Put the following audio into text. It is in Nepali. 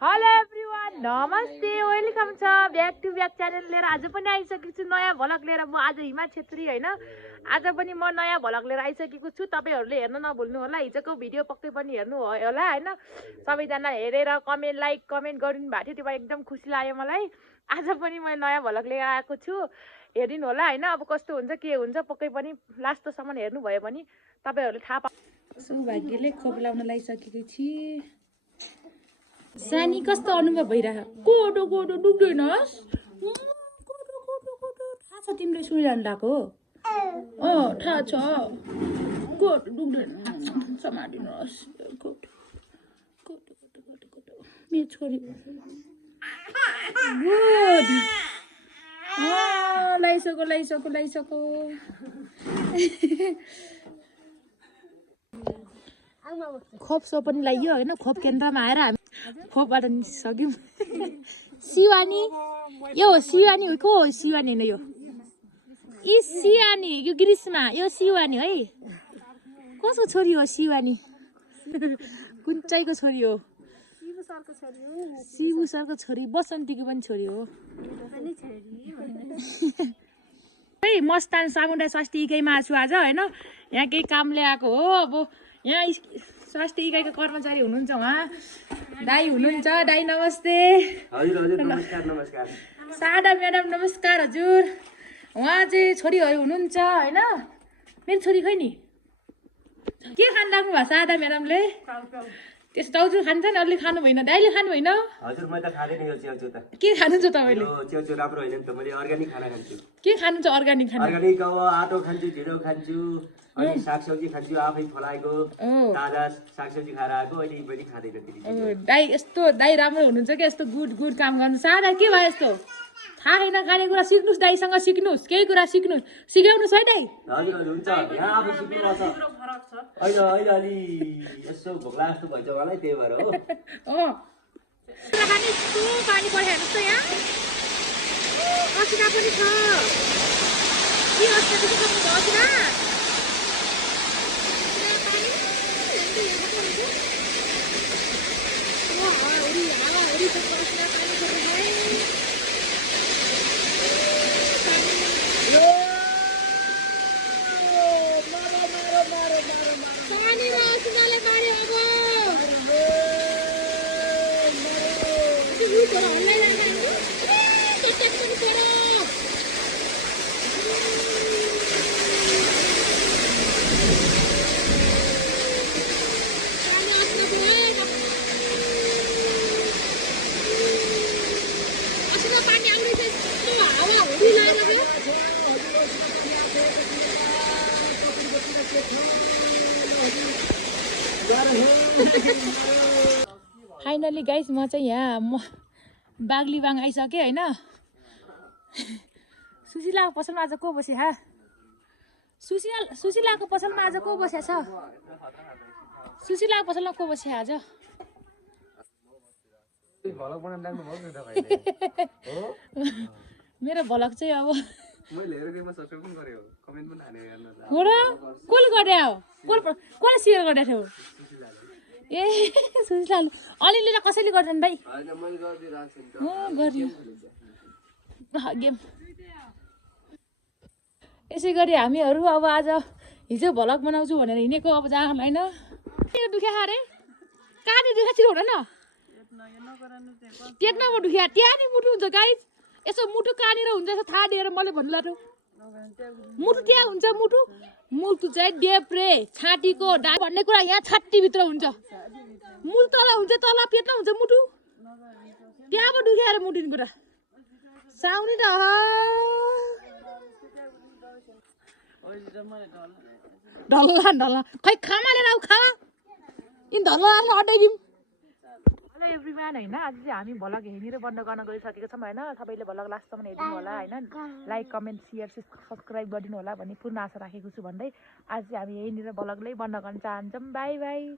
हेलो एभ्रिवान नमस्ते वेलकम छ ब्याक टु ब्याक च्यानल लिएर आज पनि आइसकेको छु नयाँ भ्लग लिएर। म आज हिमा छेत्री हैन, आज पनि म नयाँ भ्लग लिएर आइसकेको छु। तपाईहरुले हेर्न नभुल्नु होला, हिजोको भिडियो पक्कै पनि हेर्नु होला हैन। सबैजना हेरेर लाइक कमेन्ट गरिदिनु भएको थियो, त्यो एकदम खुसी लाग्यो मलाई। आज पनि म नयाँ भ्लग लिएर आएको छु, हेरिदिनु होला हैन। अब कस्तो हुन्छ के हुन्छ पक्कै पनि लास्टसम्म हेर्नु भयो भने तपाईहरुले थाहा पाउनु। सौभाग्यले खोप लाउन लागिसकेको छु। सानी कस्तो अनुभव भइरहेको? कोडो कोडो डुक्दैनस्? कोडो कोडो कोडो थाहा छ तिमीले सुइरहनु लाग्यो? थाहा छ। कोडो डुक्दैन समाडिनुहोस्। कोडो कोडो कोडो कोडो कोडो मेरो छोरी गुड। लाइसको खोप सो पनि लगाइयो होइन। खोप केन्द्रमा आएर हामी खोपबाट निस्किसक्यौँ। शिवानी यो हो, शिवानी हो। को हो शिवानी? नै यो इ शिवानी, यो ग्रीष्मा, यो शिवानी है। कसको छोरी हो शिवानी? कुन चाहिँको छोरी हो? शिबु सरको छोरी, बसन्तीको पनि छोरी हो। है मस्तान सामुदाय स्वास्थ्य इकाइमा छु आज होइन। यहाँ केही काम ल्याएको हो। अब यहाँ स्वास्थ्य इकाइको कर्मचारी हुनुहुन्छ, उहाँ दाई हुनुहुन्छ। दाई नमस्ते। हजुर नमस्कार नमस्कार। सादा म्याडम नमस्कार हजुर। उहाँ चाहिँ छोरीहरू हुनुहुन्छ होइन। मेरो छोरी खै नि के खान लाग्नु भएको सादा म्याडमले? त्यस्तो टाउचुर खान्छ नि, अलि खानु भएन? दाइले खानु भएन? हजुर म त खाँदैन यो च्याउचो त। के खानुहुन्छ तपाईँले? यो च्याउचो राम्रो हैन नि त, मैले अर्गानिक खाना खान्छु। के खानुहुन्छ अर्गानिक खाना? अर्गानिक अब आटो खान्छु, ढिँडो खान्छु, अनि सागसब्जी खान्छु, आफै फलाएको ताजा सागसब्जी खाएर आएको। अहिले पनि खाँदैन त्यति। दाइ यस्तो दाइ राम्रो हुनुहुन्छ कि यस्तो गुड काम गर्नु। सादा के भयो यस्तो? थाहा छैन खानेकुरा सिक्नुहोस्, दाइसँग सिक्नुहोस्, केही कुरा सिक्नुहोस्, सिकाउनुहोस् है दाइ। हजुर हुन्छ, यहाँ आफै सिक्नुपर्छ। अहिले अलि यसो भोक लाग्छ भन्छ मलाई, त्यही भएर हो। खाने यस्तो पानी परिहाल्नुहोस् त यहाँ। असिना पनि छ के? असिना पनि सक्नु भयो असिना? फाइनली गाइस म चाहिँ यहाँ बाग्लीबाङ आइसकेँ होइन। सुशीलाको पसलमा आज को बस्यो? हा सुशीलाको पसलमा आज को बस्या छ? सुशीलाको पसलमा को बस्यो आज? मेरो भ्लग चाहिँ अब कसले गरे हो? कसले सेयर गरेको थियो? ए सुशीला अलिअलि त कसैले गर्छन् भाइ? गरियो गेम। यसै गरी हामीहरू अब आज हिजो भ्लग बनाउँछु भनेर हिँडेको अब जहाँ होइन। दुख्या अरे कहाँनिर दुख्या छिटो हुँदैन? पेटमा दुख्या त्यहाँनिर मुटु हुन्छ गाइस। यसो मुटु कहाँनिर हुन्छ यसो थाहा दिएर मैले भन्नु लाग्यो। मुटु त्यहाँ हुन्छ। मुटु चाहिँ डेप्रे छातीको डा भन्ने कुरा यहाँ छातीभित्र हुन्छ। मुटु तल हुन्छ, तल पेटमा हुन्छ मुटु। त्यहाँ पो दुखेर मुटिने कुरा साउनी त ढल्ला खै खामा लिएर आऊ खामा यिन ढल्ला अटाइदिउँ। हेलो एभ्रिवान होइन, आज चाहिँ हामी भ्लग यहीँनिर बन्द गर्न गइसकेको छौँ होइन। सबैले भ्लग लास्टसम्म हेरिदिनु होला होइन। लाइक कमेन्ट सेयर सब्सक्राइब गरिदिनु होला भन्ने पूर्ण आशा राखेको छु भन्दै आज चाहिँ हामी यहीँनिर भ्लगलाई बन्द गर्न चाहन्छौँ। By by.